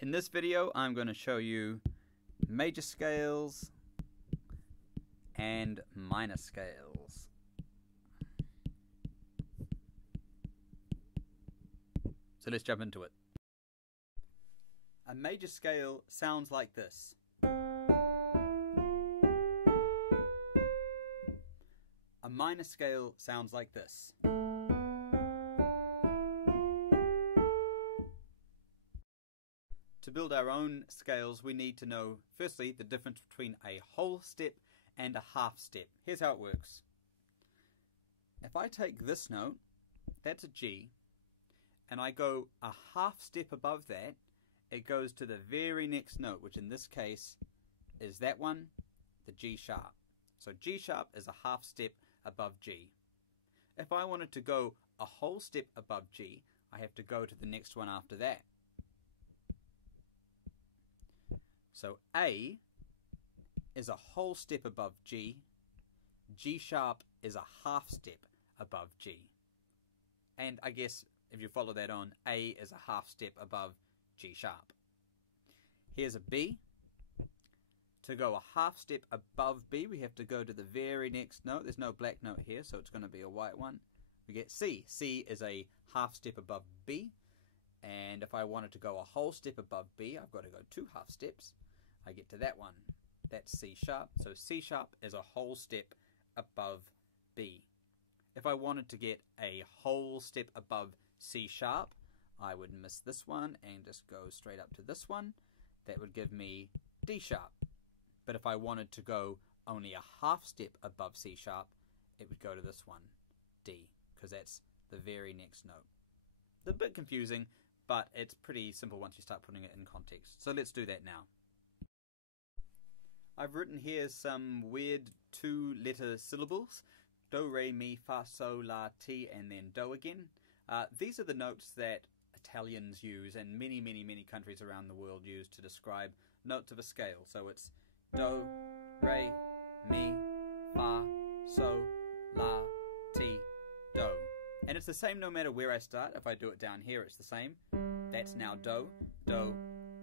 In this video, I'm going to show you major scales and minor scales. So let's jump into it. A major scale sounds like this. A minor scale sounds like this. To build our own scales, we need to know, firstly, the difference between a whole step and a half step. Here's how it works. If I take this note, that's a G, and I go a half step above that, it goes to the very next note, which in this case is that one, the G sharp. So G sharp is a half step above G. If I wanted to go a whole step above G, I have to go to the next one after that. So A is a whole step above G, G sharp is a half step above G. And I guess if you follow that on, A is a half step above G sharp. Here's a B. To go a half step above B, we have to go to the very next note. There's no black note here, so it's going to be a white one. We get C. C is a half step above B. And if I wanted to go a whole step above B, I've got to go 2 half steps. I get to that one. That's C sharp. So C sharp is a whole step above B. If I wanted to get a whole step above C sharp, I would miss this one and just go straight up to this one. That would give me D sharp. But if I wanted to go only a half step above C sharp, it would go to this one, D, because that's the very next note. It's a bit confusing, but it's pretty simple once you start putting it in context. So let's do that now. I've written here some weird 2-letter syllables. Do, re, mi, fa, sol, la, ti, and then do again. These are the notes that Italians use and many countries around the world use to describe notes of a scale. So it's do, re, mi, fa, sol, la, ti, do. And it's the same no matter where I start. If I do it down here, it's the same. That's now do,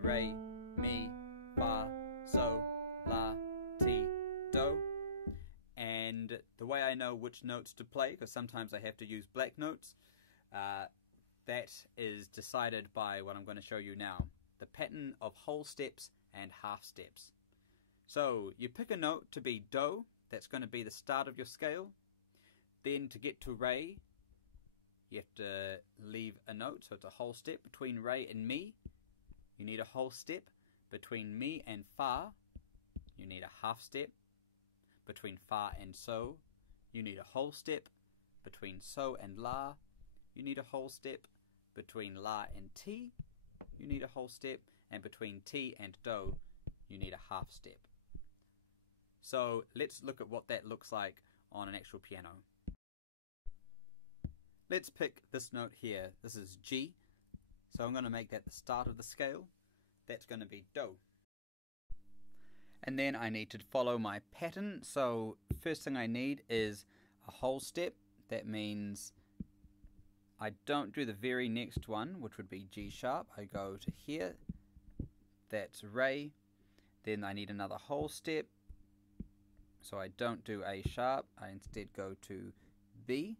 re, mi, fa, sol, la, ti, do. And the way I know which notes to play, because sometimes I have to use black notes, that is decided by what I'm going to show you now. The pattern of whole steps and half steps. So you pick a note to be do, that's going to be the start of your scale. Then to get to re, you have to leave a note, so it's a whole step. Between re and mi, you need a whole step. Between mi and fa, you need a half step. Between fa and so, you need a whole step. Between so and la, you need a whole step. Between la and ti, you need a whole step. And between ti and do, you need a half step. So let's look at what that looks like on an actual piano. Let's pick this note here. This is G. So I'm going to make that the start of the scale. That's going to be do. And then I need to follow my pattern. So first thing I need is a whole step. That means I don't do the very next one, which would be G sharp. I go to here. That's re. Then I need another whole step. So I don't do A sharp. I instead go to B.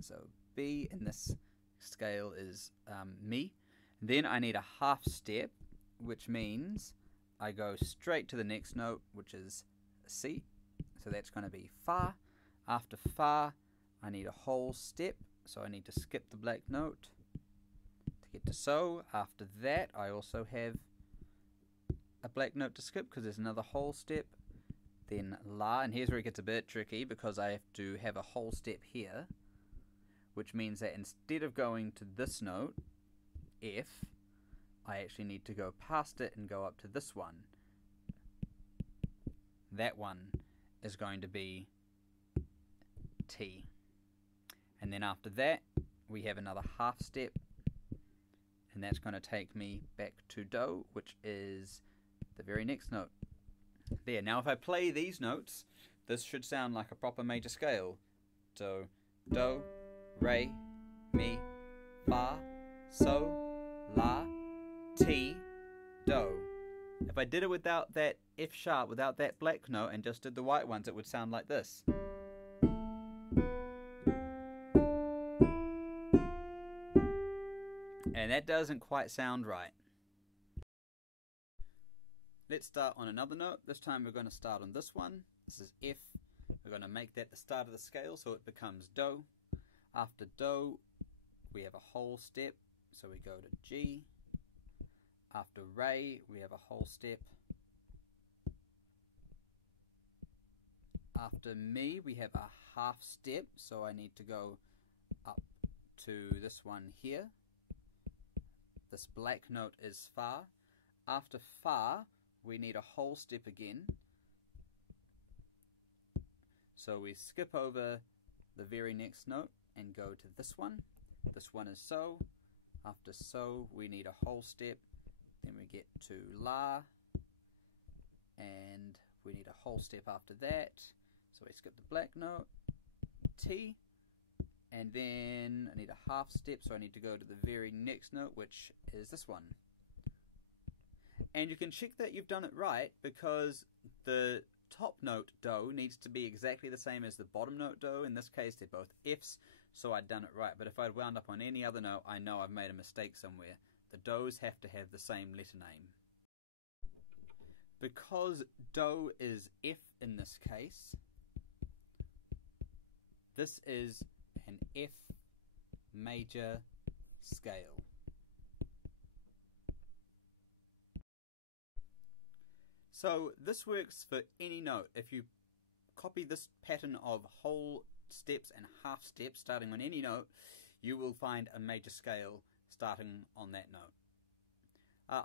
So B in this scale is mi. Then I need a half step, which means I go straight to the next note, which is C. So that's going to be fa. After fa, I need a whole step. So I need to skip the black note to get to so. After that, I also have a black note to skip because there's another whole step. Then la, and here's where it gets a bit tricky because I have to have a whole step here, which means that instead of going to this note, F, I actually need to go past it and go up to this one. That one is going to be T. And then after that, we have another half step, and that's going to take me back to do, which is the very next note. There, now if I play these notes, this should sound like a proper major scale. So, do, re, mi, fa, so, la, ti, do. If I did it without that F sharp, without that black note, and just did the white ones, it would sound like this. And that doesn't quite sound right. Let's start on another note. This time we're going to start on this one. This is F. We're going to make that the start of the scale so it becomes do. After do, we have a whole step, so we go to G. After re, we have a whole step. After mi, we have a half step, so I need to go up to this one here. This black note is fa. After fa, we need a whole step again. So we skip over the very next note and go to this one. This one is so. After so, we need a whole step. Then we get to la. And we need a whole step after that. So we skip the black note. T. And then I need a half step, so I need to go to the very next note, which is this one. And you can check that you've done it right, because the top note do needs to be exactly the same as the bottom note do. In this case, they're both Fs, so I'd done it right. But if I'd wound up on any other note, I know I've made a mistake somewhere. The do's have to have the same letter name. Because do is F in this case, this is an F major scale. So this works for any note. If you copy this pattern of whole steps and half steps starting on any note, you will find a major scale starting on that note.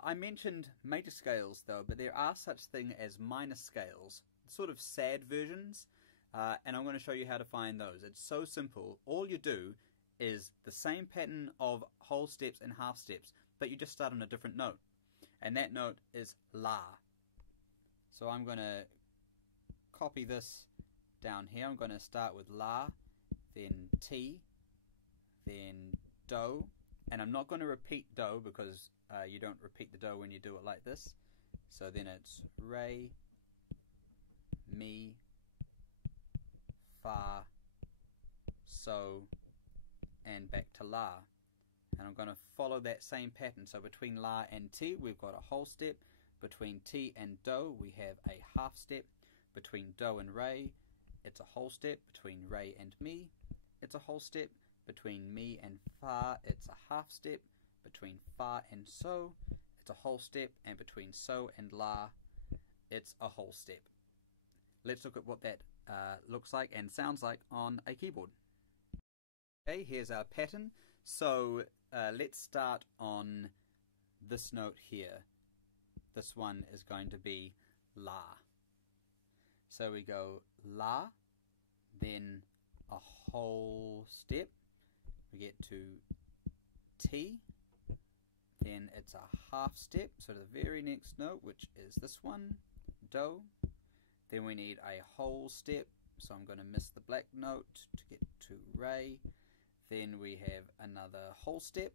I mentioned major scales though, but there are such things as minor scales, sort of sad versions, and I'm going to show you how to find those. It's so simple. All you do is the same pattern of whole steps and half steps, but you just start on a different note, and that note is la. So I'm going to copy this down here. I'm going to start with la, then ti, then do, and I'm not going to repeat do because you don't repeat the do when you do it like this. So then it's re, mi, fa, so, and back to la. And I'm going to follow that same pattern. So between la and ti, we've got a whole step. Between ti and do, we have a half step. Between do and re, it's a whole step. Between re and mi, it's a whole step. Between mi and fa, it's a half step. Between fa and so, it's a whole step. And between so and la, it's a whole step. Let's look at what that looks like and sounds like on a keyboard. Okay, here's our pattern. So let's start on this note here. This one is going to be la. So we go la, then a whole step. We get to ti, then it's a half step. So the very next note, which is this one, do. Then we need a whole step. So I'm going to miss the black note to get to re. Then we have another whole step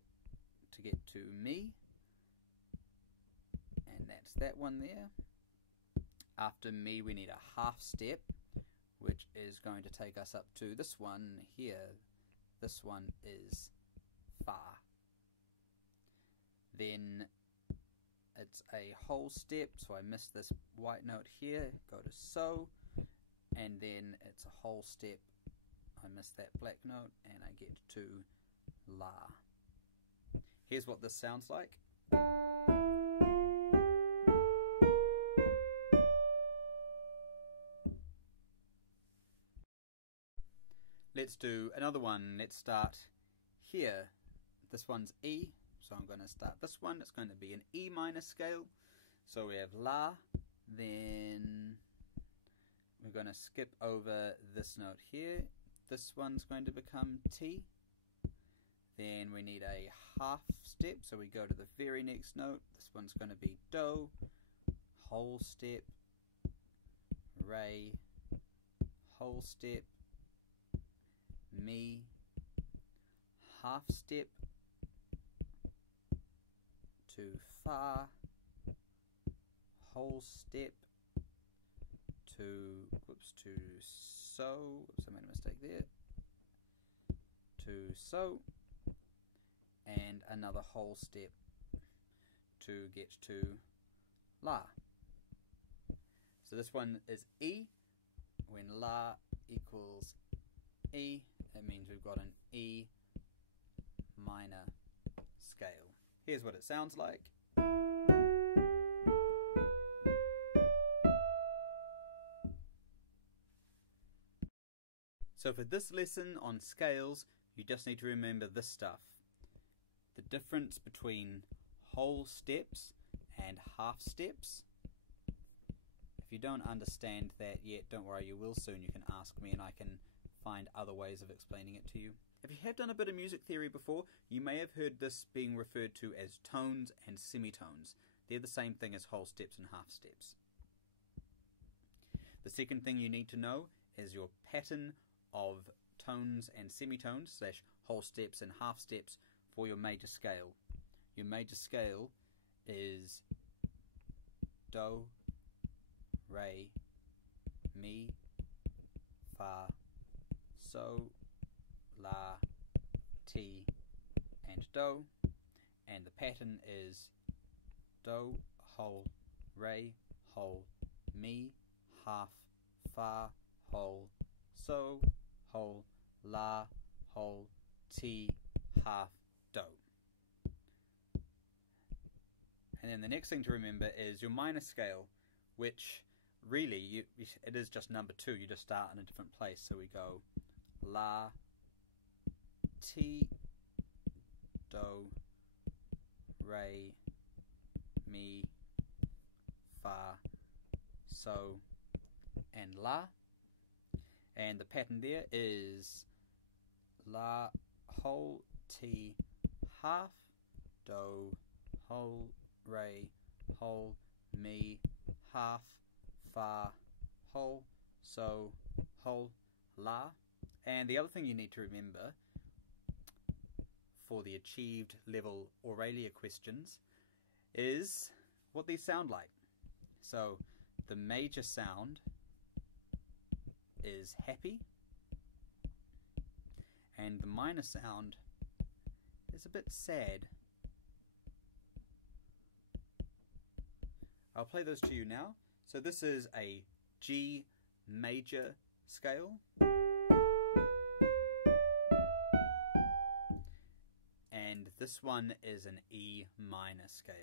to get to mi. And that's that one there. After mi, we need a half step, which is going to take us up to this one here. This one is fa. Then it's a whole step, so I missed this white note here. Go to so, and then it's a whole step. I missed that black note, and I get to la. Here's what this sounds like. Let's do another one. Let's start here. This one's E, so I'm going to start this one. It's going to be an E minor scale. So we have la, then we're going to skip over this note here. This one's going to become T. Then we need a half step, so we go to the very next note. This one's going to be do, whole step, re, whole step, mi, half step to fa, whole step to so, I made a mistake there, to so, and another whole step to get to La. So this one is E. When La equals E, it means we've got an E minor scale. Here's what it sounds like. So for this lesson on scales, you just need to remember this stuff. The difference between whole steps and half steps. If you don't understand that yet, don't worry, you will soon. You can ask me and I can find other ways of explaining it to you. If you have done a bit of music theory before, you may have heard this being referred to as tones and semitones. They're the same thing as whole steps and half steps. The second thing you need to know is your pattern of tones and semitones / whole steps and half steps for your major scale. Your major scale is Do, Re, Mi, Fa, So, La, Ti, and Do, and the pattern is Do, whole, Re, whole, Mi, half, Fa, whole, So, whole, La, whole, Ti, half, Do. And then the next thing to remember is your minor scale, which really it is just number 2. You just start in a different place. So we go La, Ti, Do, Re, Mi, Fa, So, and La. And the pattern there is La, whole, Ti, half, Do, whole, Re, whole, Mi, half, Fa, whole, So, whole, La. And the other thing you need to remember for the achieved level Auralia questions is what these sound like. So the major sound is happy, and the minor sound is a bit sad. I'll play those to you now. So this is a G major scale, and this one is an E minor scale.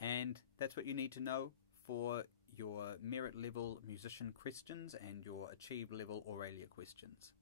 And that's what you need to know for your merit level musician questions and your achieved level Auralia questions.